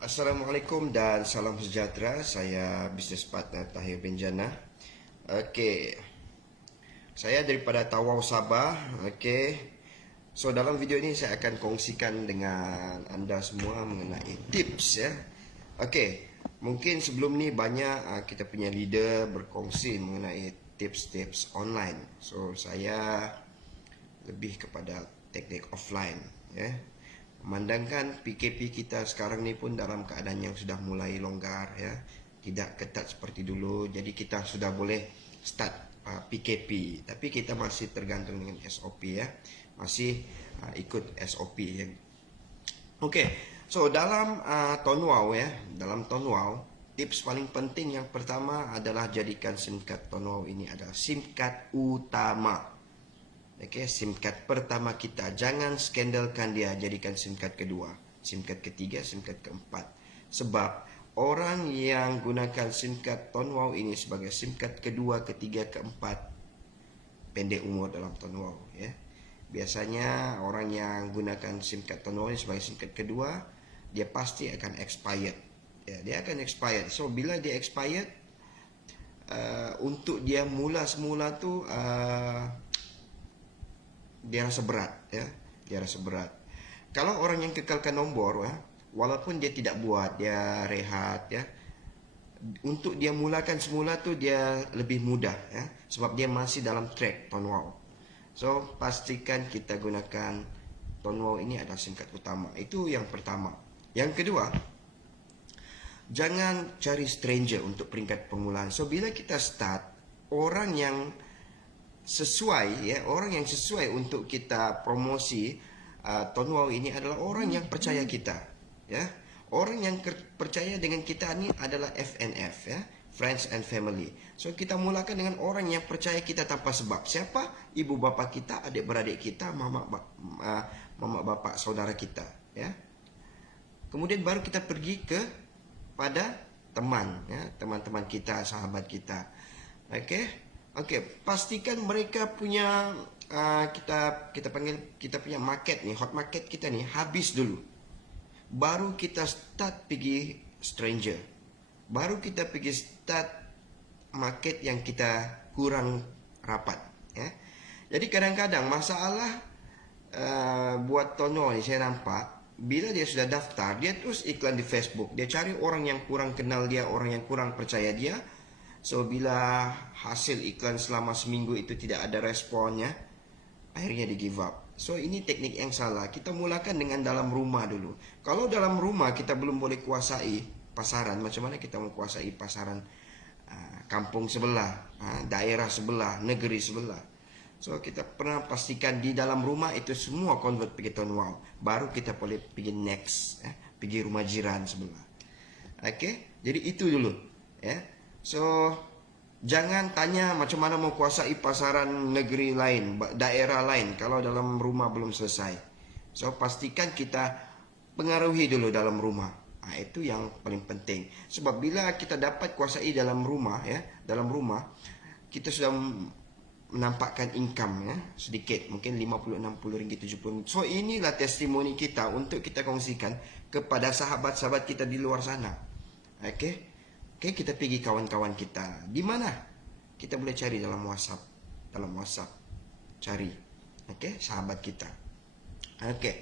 Assalamualaikum dan salam sejahtera. Saya bisnes partner Tahir Benjana. Okey. Saya daripada Tawau Sabah. Okey. So dalam video ini saya akan kongsikan dengan anda semua mengenai tips ya. Okey. Mungkin sebelum ni banyak kita punya leader berkongsi mengenai tips-tips online. So saya lebih kepada teknik offline ya. Memandangkan PKP kita sekarang ni pun dalam keadaan yang sudah mulai longgar ya, tidak ketat seperti dulu, jadi kita sudah boleh start PKP, tapi kita masih tergantung dengan SOP ya, masih ikut SOP ya. Okey, so dalam Tonwau ya, dalam Tonwau tips paling penting yang pertama adalah jadikan SIM card Tonwau ini adalah SIM card utama. Okey, SIM card pertama kita, jangan skandalkan dia jadikan SIM card kedua, SIM card ketiga, SIM card keempat. Sebab orang yang gunakan SIM card Tonwau ini sebagai SIM card kedua, ketiga, keempat, pendek umur dalam Tonwau ya. Biasanya orang yang gunakan SIM card Tonwau ini sebagai SIM card kedua, dia pasti akan expired. Ya, dia akan expired. So bila dia expired, untuk dia mula semula tu dia rasa berat ya, dia rasa berat. Kalau orang yang kekalkan nombor ya, walaupun dia tidak buat, dia rehat ya, untuk dia mulakan semula tu dia lebih mudah ya, sebab dia masih dalam track Tonwau. So pastikan kita gunakan Tonwau ini adalah SIM card utama. Itu yang pertama. Yang kedua, jangan cari stranger untuk peringkat permulaan. So bila kita start, orang yang sesuai ya, orang yang sesuai untuk kita promosi Tonwau ini adalah orang yang percaya kita ya. Orang yang percaya dengan kita ni adalah FNF ya, friends and family. So kita mulakan dengan orang yang percaya kita tanpa sebab. Siapa? Ibu bapa kita, adik beradik kita, mama bapa saudara kita ya. Kemudian baru kita pergi ke pada teman ya, teman-teman kita, sahabat kita. Okey, pastikan mereka punya kita panggil, kita punya market ni, hot market kita ni habis dulu. Baru kita start pergi stranger. Baru kita pergi start market yang kita kurang rapat ya. Jadi kadang-kadang masalah buat Tonwau ni saya nampak, bila dia sudah daftar, dia terus iklan di Facebook. Dia cari orang yang kurang kenal dia, orang yang kurang percaya dia. So bila hasil iklan selama seminggu itu tidak ada responnya, akhirnya di give up. So ini teknik yang salah. Kita mulakan dengan dalam rumah dulu. Kalau dalam rumah kita belum boleh kuasai pasaran, macam mana kita mau kuasai pasaran kampung sebelah, daerah sebelah, negeri sebelah? So kita pernah pastikan di dalam rumah itu semua convert pergi Tonwau. Baru kita boleh pergi next, pergi rumah jiran sebelah. Okey, jadi itu dulu ya. So jangan tanya macam mana mau kuasai pasaran negeri lain, daerah lain kalau dalam rumah belum selesai. So pastikan kita pengaruhi dulu dalam rumah. Itu yang paling penting. Sebab bila kita dapat kuasai dalam rumah ya, dalam rumah kita sudah menampakkan income ya, sedikit, mungkin 50, 60 ringgit, 70. So inilah testimoni kita untuk kita kongsikan kepada sahabat-sahabat kita di luar sana. Okey. Okey, kita pergi kawan-kawan kita. Di mana? Kita boleh cari dalam WhatsApp. Dalam WhatsApp. Cari. Okey, sahabat kita. Okey.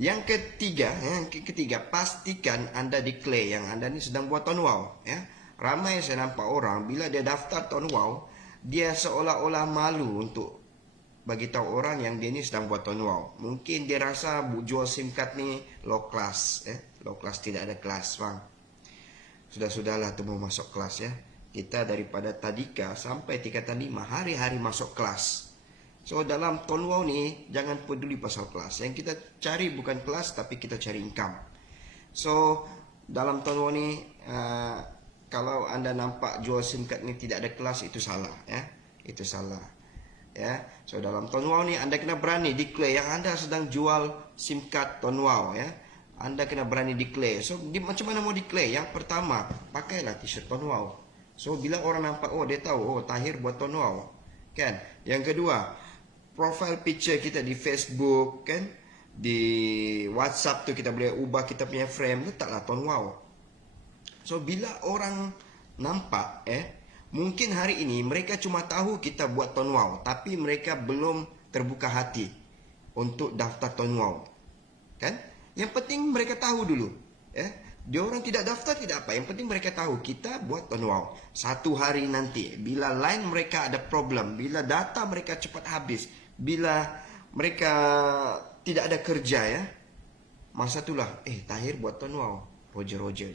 Yang ketiga, pastikan anda declare yang anda ni sedang buat Tonwau ya. Ramai saya nampak orang bila dia daftar Tonwau, dia seolah-olah malu untuk bagi tahu orang yang dia ni sedang buat Tonwau. Mungkin dia rasa jual SIM card ni low class ya. Low class, tidak ada kelas, bang. Sudahlah tu mau masuk kelas ya. Kita daripada tadika sampai tingkatan 5 hari-hari masuk kelas. So dalam Tonwau ni jangan peduli pasal kelas. Yang kita cari bukan kelas, tapi kita cari income. So dalam Tonwau ni kalau anda nampak jual SIM card ni tidak ada kelas, itu salah ya. Itu salah ya. So dalam Tonwau ni anda kena berani declare yang anda sedang jual SIM card Tonwau ya. Anda kena berani declare. So macam mana mau declare? Yang pertama, pakailah t-shirt Tonwau. So bila orang nampak, oh dia tahu, oh Tahir buat Tonwau kan. Yang kedua, profile picture kita di Facebook kan. di WhatsApp tu kita boleh ubah kita punya frame, letaklah tone wow. So bila orang nampak, mungkin hari ini mereka cuma tahu kita buat tone wow, tapi mereka belum terbuka hati untuk daftar tone wow, kan? Yang penting mereka tahu dulu, dia orang tidak daftar tidak apa, yang penting mereka tahu kita buat tone wow. Satu hari nanti bila line mereka ada problem, bila data mereka cepat habis, bila mereka tidak ada kerja, masa itulah Tahir buat tone wow, Roger.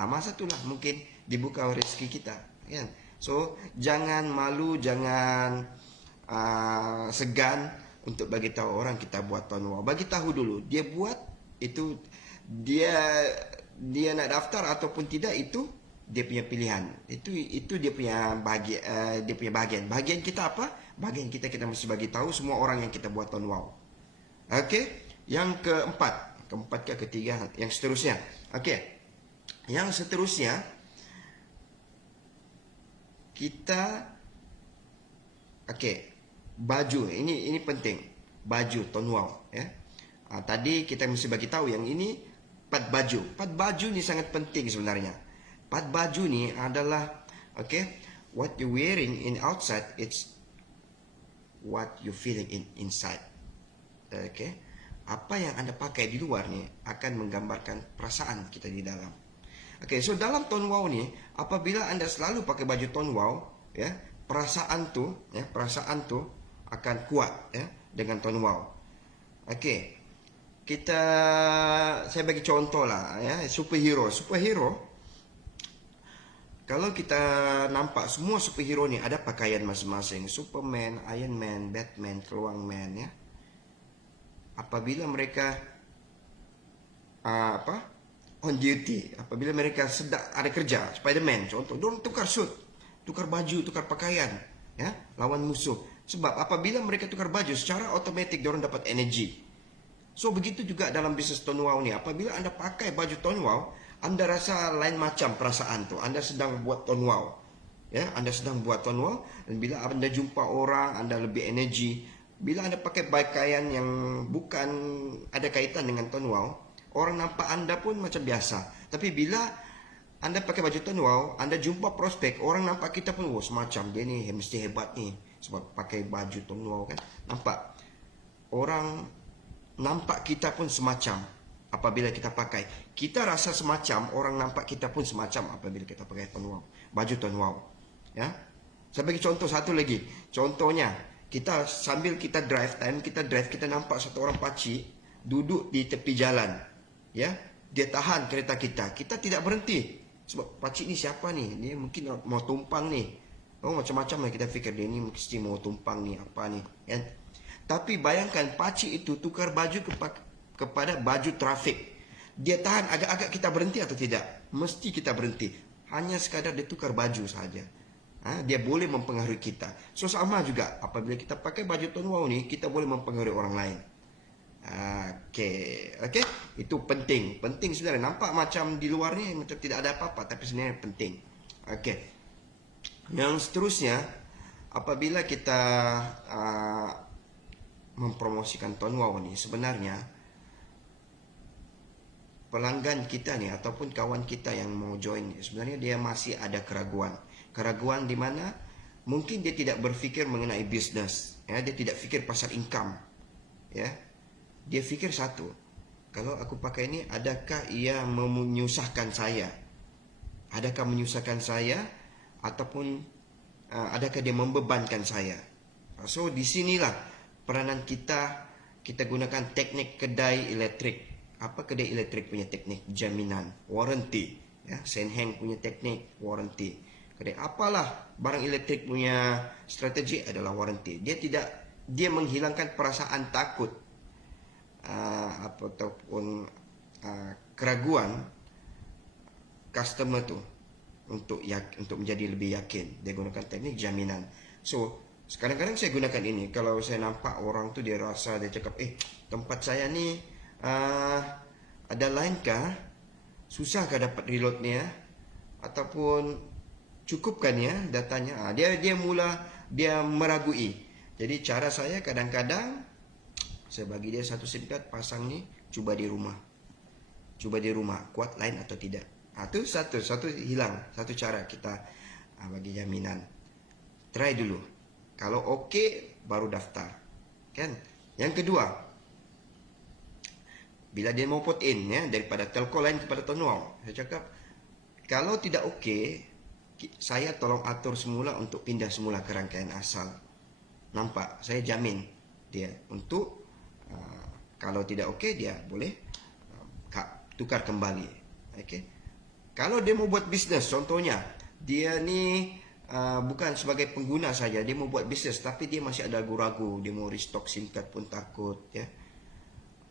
Masa itulah mungkin dibuka rezeki kita, kan? So jangan malu, jangan segan untuk bagi tahu orang kita buat tone wow. Bagi tahu dulu dia buat itu, dia nak daftar ataupun tidak, itu dia punya pilihan. Itu dia punya bagian. Bagian kita apa? Bagian kita mesti bagi tahu semua orang yang kita buat tone wow. Okey, yang keempat ke ketiga, yang seterusnya. Okey. Yang seterusnya kita baju. Ini penting. Baju tone wow, tadi kita mesti bagi tahu yang ini part baju. Part baju ni sangat penting sebenarnya. Part baju ni adalah what you wearing in outside, it's what you feeling inside. Apa yang Anda pakai di luar ni akan menggambarkan perasaan kita di dalam. So dalam tone wow ni, apabila Anda selalu pakai baju tone wow, perasaan tu akan kuat, dengan tone wow. Saya bagi contoh lah, superhero. Kalau kita nampak semua superhero ni ada pakaian masing-masing, Superman, Iron Man, Batman, Keluang Man, apabila mereka on duty, apabila mereka sedang ada kerja, Spiderman contoh, diorang tukar suit, tukar baju, tukar pakaian, lawan musuh. Sebab apabila mereka tukar baju, secara otomatik diorang dapat energi. So begitu juga dalam bisnes tone wow ni, apabila Anda pakai baju tone wow, Anda rasa lain macam perasaan tu. Anda sedang buat tone wow, Anda sedang buat tone wow, dan bila Anda jumpa orang, Anda lebih energi. Bila Anda pakai pakaian yang bukan ada kaitan dengan tone wow, orang nampak Anda pun macam biasa. Tapi bila Anda pakai baju tone wow, Anda jumpa prospek, orang nampak kita pun semacam dia ni mesti hebat ni sebab pakai baju tone wow, kan? Nampak orang nampak kita pun semacam apabila kita pakai. Kita rasa semacam, orang nampak kita pun semacam apabila kita pakai tone wow, baju tone wow. Saya bagi contoh satu lagi. Contohnya, kita sambil kita drive, kita nampak satu orang pakcik duduk di tepi jalan, dia tahan kereta kita. Kita tidak berhenti sebab pakcik ni siapa ni? Dia mungkin mau tumpang ni. Macam-macam lah kita fikir, dia ni mesti mau tumpang ni, apa ni, kan? Tapi bayangkan pakcik itu tukar baju kepada baju trafik. Dia tahan agak-agak kita berhenti atau tidak? Mesti kita berhenti. Hanya sekadar dia tukar baju saja. Dia boleh mempengaruhi kita. So sama juga apabila kita pakai baju tone wow ni, kita boleh mempengaruhi orang lain. Itu penting. Penting sebenarnya. Nampak macam di luar ni macam tidak ada apa-apa, tapi sebenarnya penting. Yang seterusnya, apabila kita mempromosikan tone wow ni, sebenarnya pelanggan kita ni ataupun kawan kita yang mau join ni, sebenarnya dia masih ada keraguan. Keraguan di mana mungkin dia tidak berfikir mengenai bisnes, dia tidak fikir pasal income, dia fikir satu, kalau aku pakai ni, adakah ia menyusahkan saya, adakah menyusahkan saya, ataupun adakah dia membebankan saya. So di sinilah peranan kita gunakan teknik kedai elektrik. Apa kedai elektrik punya teknik? Jaminan, warranty, Senheng punya teknik warranty. Kedai apalah barang elektrik punya strategi adalah warranty. Dia menghilangkan perasaan takut ataupun keraguan customer tu untuk menjadi lebih yakin. Dia gunakan teknik jaminan. So kadang-kadang saya gunakan ini. Kalau saya nampak orang tu dia rasa, dia cakap, tempat saya ni ada line kah? Susah kah dapat reload ni, ataupun cukupkan datanya? Dia meragui. Jadi cara saya kadang-kadang Saya bagi dia satu SIM card, pasang nih, coba di rumah. Kuat line atau tidak. Itu satu hilang, satu cara kita bagi jaminan. Try dulu. Kalau oke, baru daftar. Kan? Yang kedua, bila dia mau port in ya, daripada telco lain kepada Tonwau, saya cakap, kalau tidak oke, saya tolong atur semula untuk pindah semula ke rangkaian asal. Nampak? Saya jamin dia untuk kalau tidak oke, dia boleh tukar kembali. Okay? Kalau dia mau buat bisnes, contohnya dia ni bukan sebagai pengguna saja, dia mau buat bisnes tapi dia masih ada ragu-ragu, dia mau restock SIM card pun takut ya.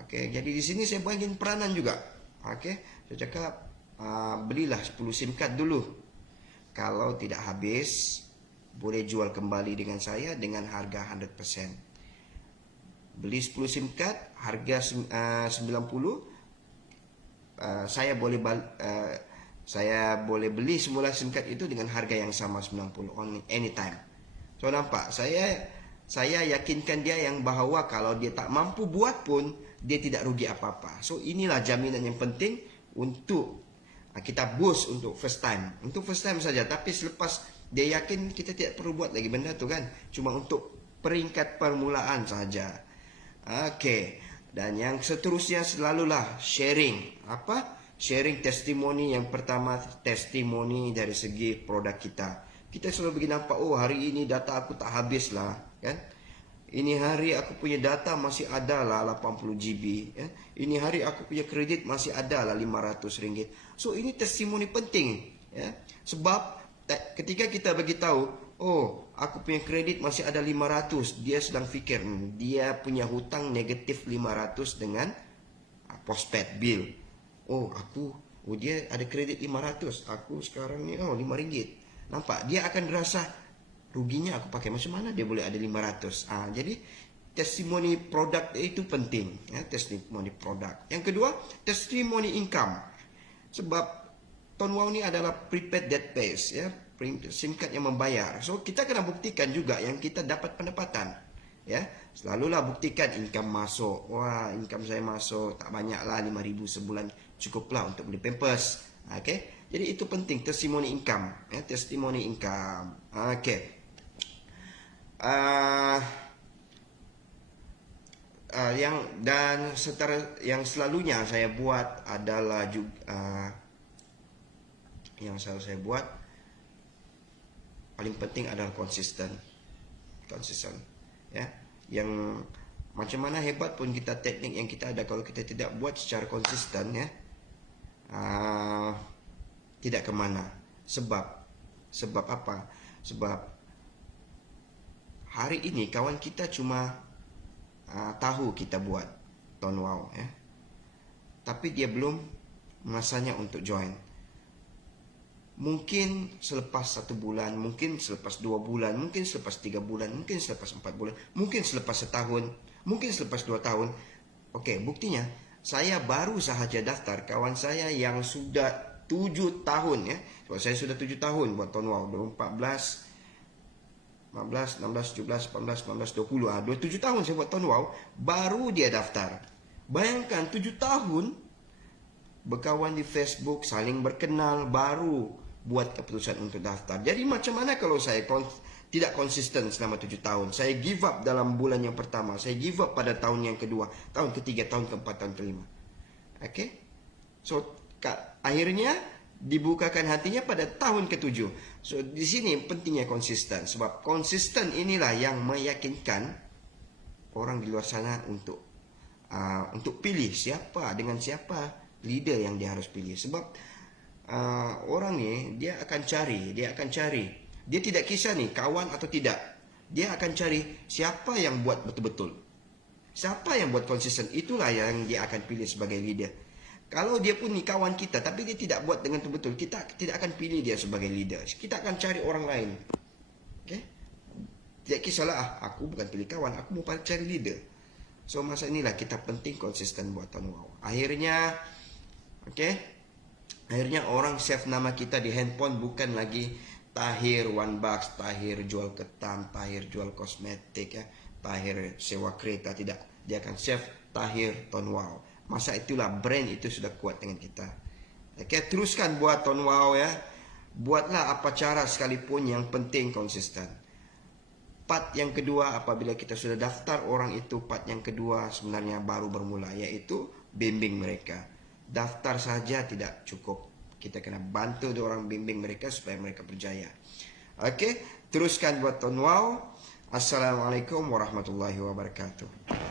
Oke, jadi di sini saya bagiin peranan juga. Oke, saya cakap belilah 10 SIM card dulu. Kalau tidak habis, boleh jual kembali dengan saya dengan harga 100%. Beli 10 SIM card harga 90. Saya boleh beli semula SIM card itu dengan harga yang sama 90 on anytime. So nampak, saya yakinkan dia yang bahawa kalau dia tak mampu buat pun dia tidak rugi apa-apa. So inilah jaminan yang penting untuk kita boost untuk first time. Untuk first time saja, tapi selepas dia yakin, kita tidak perlu buat lagi benda tu kan. Cuma untuk peringkat permulaan saja. Oke. Dan yang seterusnya selalulah sharing. Apa? Sharing testimoni. Yang pertama, testimoni dari segi produk kita. Kita selalu begini nampak, oh hari ini data aku tak habis lah. Kan? Ini hari aku punya data masih ada lah 80 GB. Ya? Ini hari aku punya kredit masih ada lah 500 ringgit. So ini testimoni penting. Ya? Sebab ketika kita bagi tahu, oh aku punya kredit masih ada 500, dia sedang fikir dia punya hutang negatif 500 dengan postpaid bill. Dia ada kredit 500, aku sekarang ni 5 ringgit. Nampak, dia akan rasa ruginya aku pakai macam mana dia boleh ada 500. Jadi testimoni produk itu penting ya, testimoni produk. Yang kedua, testimoni income. Sebab Tonwau ni adalah prepaid that pays ya, SIM card yang membayar. So kita kena buktikan juga yang kita dapat pendapatan. Ya, selalulah buktikan income masuk. Wah, income saya masuk tak banyaklah 5,000 sebulan, cukuplah untuk beli Pampers. Okey. Jadi itu penting, testimoni income, ya, testimoni income. Okey. Yang selalunya saya buat adalah juga yang selalu saya buat paling penting adalah konsisten ya. Yang macam mana hebat pun kita teknik yang kita ada, kalau kita tidak buat secara konsisten ya, tidak kemana. Sebab apa? Sebab hari ini kawan kita cuma tahu kita buat Tonwau ya, tapi dia belum masanya untuk join. Mungkin selepas 1 bulan, mungkin selepas 2 bulan, mungkin selepas 3 bulan, mungkin selepas 4 bulan, mungkin selepas setahun, mungkin selepas 2 tahun. Okey, buktinya saya baru sahaja daftar kawan saya yang sudah 7 tahun ya. Sebab saya sudah 7 tahun buat Tonwau, 2014, 15, 16, 17, 18, 19, 20. 27 tahun saya buat Tonwau, baru dia daftar. Bayangkan 7 tahun berkawan di Facebook, saling berkenal, baru buat keputusan untuk daftar. Jadi macam mana kalau saya tidak konsisten selama 7 tahun? Saya give up dalam bulan yang pertama, saya give up pada tahun yang kedua, tahun ketiga, tahun keempat, tahun kelima. Okey? So akhirnya dibukakan hatinya pada tahun ke-7. So di sini pentingnya konsisten. Sebab konsisten inilah yang meyakinkan orang di luar sana untuk pilih siapa, dengan siapa leader yang dia harus pilih. Sebab orang ni dia akan cari. Dia tidak kisah ni kawan atau tidak. Dia akan cari siapa yang buat betul-betul, siapa yang buat konsisten. Itulah yang dia akan pilih sebagai leader. Kalau dia pun ni kawan kita tapi dia tidak buat dengan betul-betul, kita tidak akan pilih dia sebagai leader. Kita akan cari orang lain. Okey? Tidak kisahlah, aku bukan pilih kawan, aku mau cari leader. So masa inilah kita penting konsisten buat Tonwau. Akhirnya orang save nama kita di handphone bukan lagi Tahir One Box, Tahir jual ketam, Tahir jual kosmetik ya, Tahir sewa kereta, tidak. dia akan save Tahir Tonwau. Masa itulah brand itu sudah kuat dengan kita. Oke, teruskan buat Tonwau ya. Buatlah apa cara sekalipun, yang penting konsisten. Part yang kedua, apabila kita sudah daftar orang itu, part yang kedua sebenarnya baru bermula, yaitu bimbing mereka. Daftar saja tidak cukup. Kita kena bantu orang, bimbing mereka supaya mereka berjaya. Oke, teruskan buat Tonwau. Assalamualaikum warahmatullahi wabarakatuh.